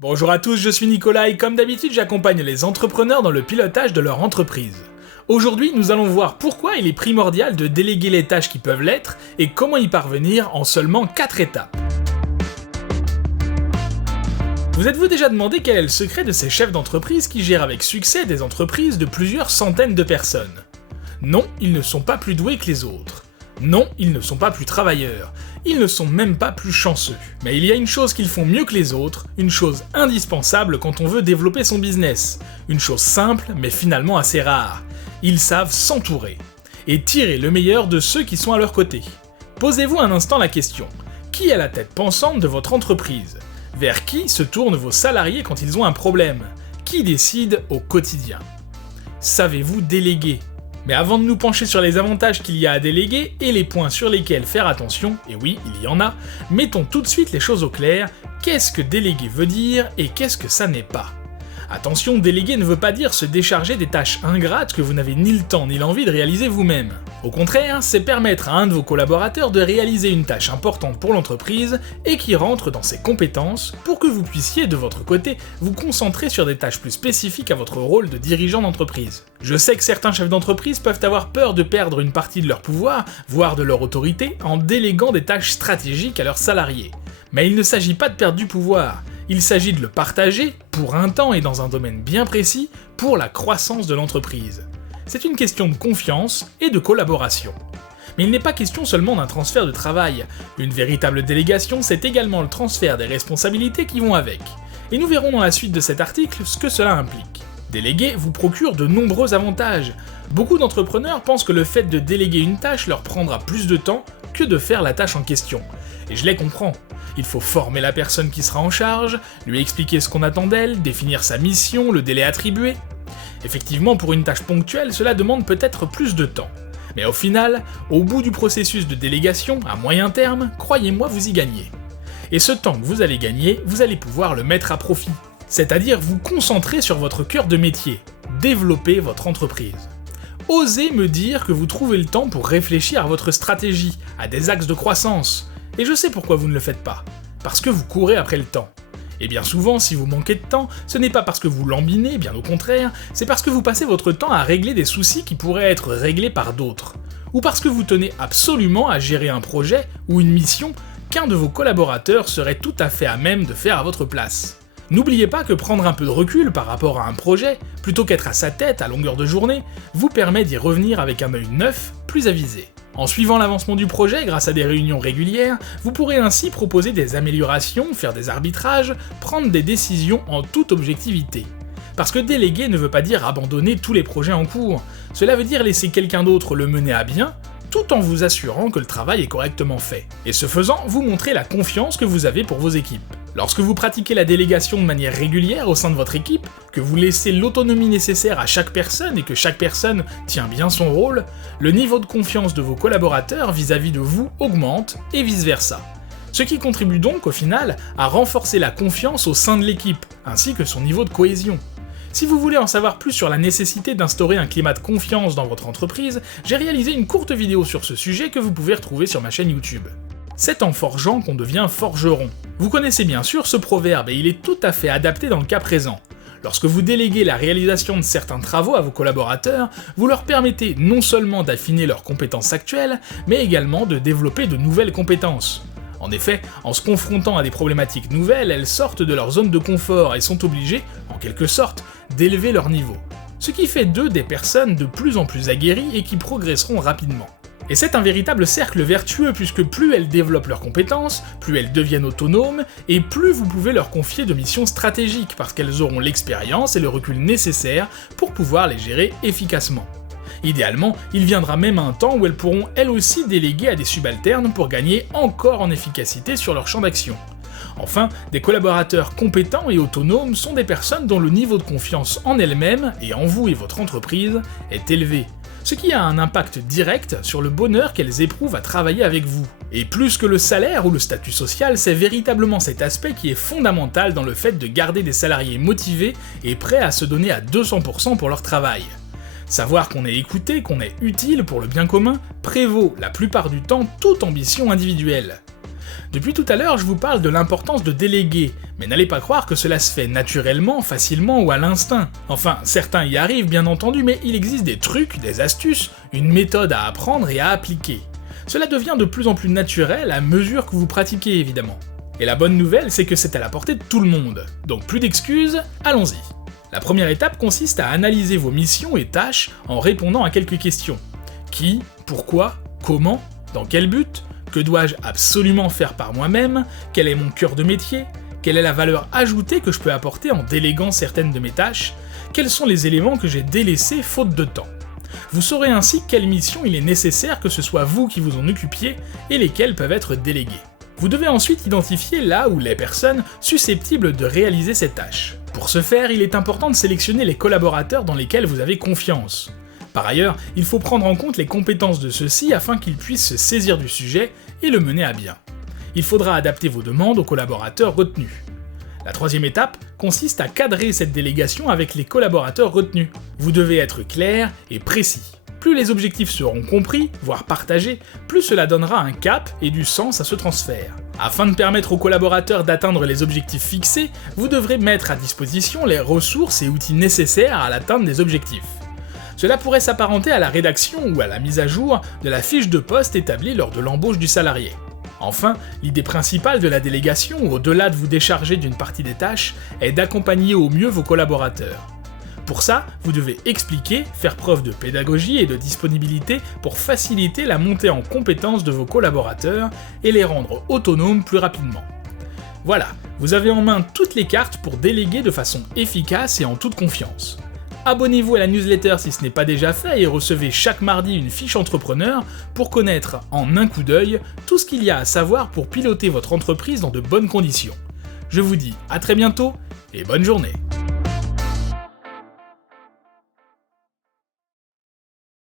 Bonjour à tous, je suis Nicolas et comme d'habitude j'accompagne les entrepreneurs dans le pilotage de leur entreprise. Aujourd'hui nous allons voir pourquoi il est primordial de déléguer les tâches qui peuvent l'être et comment y parvenir en seulement 4 étapes. Vous êtes-vous déjà demandé quel est le secret de ces chefs d'entreprise qui gèrent avec succès des entreprises de plusieurs centaines de personnes ? Non, ils ne sont pas plus doués que les autres. Non, ils ne sont pas plus travailleurs, ils ne sont même pas plus chanceux. Mais il y a une chose qu'ils font mieux que les autres, une chose indispensable quand on veut développer son business. Une chose simple, mais finalement assez rare. Ils savent s'entourer. Et tirer le meilleur de ceux qui sont à leur côté. Posez-vous un instant la question. Qui est la tête pensante de votre entreprise ? Vers qui se tournent vos salariés quand ils ont un problème ? Qui décide au quotidien ? Savez-vous déléguer ? Mais avant de nous pencher sur les avantages qu'il y a à déléguer et les points sur lesquels faire attention, et oui, il y en a, mettons tout de suite les choses au clair, qu'est-ce que déléguer veut dire et qu'est-ce que ça n'est pas ? Attention, déléguer ne veut pas dire se décharger des tâches ingrates que vous n'avez ni le temps ni l'envie de réaliser vous-même. Au contraire, c'est permettre à un de vos collaborateurs de réaliser une tâche importante pour l'entreprise et qui rentre dans ses compétences pour que vous puissiez, de votre côté, vous concentrer sur des tâches plus spécifiques à votre rôle de dirigeant d'entreprise. Je sais que certains chefs d'entreprise peuvent avoir peur de perdre une partie de leur pouvoir, voire de leur autorité, en déléguant des tâches stratégiques à leurs salariés. Mais il ne s'agit pas de perdre du pouvoir. Il s'agit de le partager, pour un temps et dans un domaine bien précis, pour la croissance de l'entreprise. C'est une question de confiance et de collaboration. Mais il n'est pas question seulement d'un transfert de travail. Une véritable délégation, c'est également le transfert des responsabilités qui vont avec. Et nous verrons dans la suite de cet article ce que cela implique. Déléguer vous procure de nombreux avantages. Beaucoup d'entrepreneurs pensent que le fait de déléguer une tâche leur prendra plus de temps que de faire la tâche en question. Et je les comprends. Il faut former la personne qui sera en charge, lui expliquer ce qu'on attend d'elle, définir sa mission, le délai attribué. Effectivement, pour une tâche ponctuelle, cela demande peut-être plus de temps. Mais au final, au bout du processus de délégation, à moyen terme, croyez-moi, vous y gagnez. Et ce temps que vous allez gagner, vous allez pouvoir le mettre à profit. C'est-à-dire vous concentrer sur votre cœur de métier, développer votre entreprise. Osez me dire que vous trouvez le temps pour réfléchir à votre stratégie, à des axes de croissance. Et je sais pourquoi vous ne le faites pas. Parce que vous courez après le temps. Et bien souvent, si vous manquez de temps, ce n'est pas parce que vous lambinez, bien au contraire, c'est parce que vous passez votre temps à régler des soucis qui pourraient être réglés par d'autres. Ou parce que vous tenez absolument à gérer un projet ou une mission qu'un de vos collaborateurs serait tout à fait à même de faire à votre place. N'oubliez pas que prendre un peu de recul par rapport à un projet, plutôt qu'être à sa tête à longueur de journée, vous permet d'y revenir avec un œil neuf, plus avisé. En suivant l'avancement du projet grâce à des réunions régulières, vous pourrez ainsi proposer des améliorations, faire des arbitrages, prendre des décisions en toute objectivité. Parce que déléguer ne veut pas dire abandonner tous les projets en cours, cela veut dire laisser quelqu'un d'autre le mener à bien, tout en vous assurant que le travail est correctement fait. Et ce faisant, vous montrez la confiance que vous avez pour vos équipes. Lorsque vous pratiquez la délégation de manière régulière au sein de votre équipe, que vous laissez l'autonomie nécessaire à chaque personne et que chaque personne tient bien son rôle, le niveau de confiance de vos collaborateurs vis-à-vis de vous augmente et vice-versa. Ce qui contribue donc au final à renforcer la confiance au sein de l'équipe, ainsi que son niveau de cohésion. Si vous voulez en savoir plus sur la nécessité d'instaurer un climat de confiance dans votre entreprise, j'ai réalisé une courte vidéo sur ce sujet que vous pouvez retrouver sur ma chaîne YouTube. C'est en forgeant qu'on devient forgeron. Vous connaissez bien sûr ce proverbe et il est tout à fait adapté dans le cas présent. Lorsque vous déléguez la réalisation de certains travaux à vos collaborateurs, vous leur permettez non seulement d'affiner leurs compétences actuelles, mais également de développer de nouvelles compétences. En effet, en se confrontant à des problématiques nouvelles, elles sortent de leur zone de confort et sont obligées, en quelque sorte, d'élever leur niveau. Ce qui fait d'eux des personnes de plus en plus aguerries et qui progresseront rapidement. Et c'est un véritable cercle vertueux puisque plus elles développent leurs compétences, plus elles deviennent autonomes, et plus vous pouvez leur confier de missions stratégiques parce qu'elles auront l'expérience et le recul nécessaires pour pouvoir les gérer efficacement. Idéalement, il viendra même un temps où elles pourront elles aussi déléguer à des subalternes pour gagner encore en efficacité sur leur champ d'action. Enfin, des collaborateurs compétents et autonomes sont des personnes dont le niveau de confiance en elles-mêmes, et en vous et votre entreprise, est élevé. Ce qui a un impact direct sur le bonheur qu'elles éprouvent à travailler avec vous. Et plus que le salaire ou le statut social, c'est véritablement cet aspect qui est fondamental dans le fait de garder des salariés motivés et prêts à se donner à 200% pour leur travail. Savoir qu'on est écouté, qu'on est utile pour le bien commun, prévaut la plupart du temps toute ambition individuelle. Depuis tout à l'heure, je vous parle de l'importance de déléguer, mais n'allez pas croire que cela se fait naturellement, facilement ou à l'instinct. Enfin, certains y arrivent bien entendu, mais il existe des trucs, des astuces, une méthode à apprendre et à appliquer. Cela devient de plus en plus naturel à mesure que vous pratiquez évidemment. Et la bonne nouvelle, c'est que c'est à la portée de tout le monde. Donc plus d'excuses, allons-y. La première étape consiste à analyser vos missions et tâches en répondant à quelques questions. Qui, pourquoi, comment, dans quel but, que dois-je absolument faire par moi-même, quel est mon cœur de métier, quelle est la valeur ajoutée que je peux apporter en déléguant certaines de mes tâches, quels sont les éléments que j'ai délaissés faute de temps. Vous saurez ainsi quelle mission il est nécessaire que ce soit vous qui vous en occupiez et lesquelles peuvent être déléguées. Vous devez ensuite identifier là où les personnes susceptibles de réaliser ces tâches. Pour ce faire, il est important de sélectionner les collaborateurs dans lesquels vous avez confiance. Par ailleurs, il faut prendre en compte les compétences de ceux-ci afin qu'ils puissent se saisir du sujet et le mener à bien. Il faudra adapter vos demandes aux collaborateurs retenus. La troisième étape consiste à cadrer cette délégation avec les collaborateurs retenus. Vous devez être clair et précis. Plus les objectifs seront compris, voire partagés, plus cela donnera un cap et du sens à ce transfert. Afin de permettre aux collaborateurs d'atteindre les objectifs fixés, vous devrez mettre à disposition les ressources et outils nécessaires à l'atteinte des objectifs. Cela pourrait s'apparenter à la rédaction ou à la mise à jour de la fiche de poste établie lors de l'embauche du salarié. Enfin, l'idée principale de la délégation, au-delà de vous décharger d'une partie des tâches, est d'accompagner au mieux vos collaborateurs. Pour ça, vous devez expliquer, faire preuve de pédagogie et de disponibilité pour faciliter la montée en compétences de vos collaborateurs et les rendre autonomes plus rapidement. Voilà, vous avez en main toutes les cartes pour déléguer de façon efficace et en toute confiance. Abonnez-vous à la newsletter si ce n'est pas déjà fait et recevez chaque mardi une fiche entrepreneur pour connaître en un coup d'œil tout ce qu'il y a à savoir pour piloter votre entreprise dans de bonnes conditions. Je vous dis à très bientôt et bonne journée.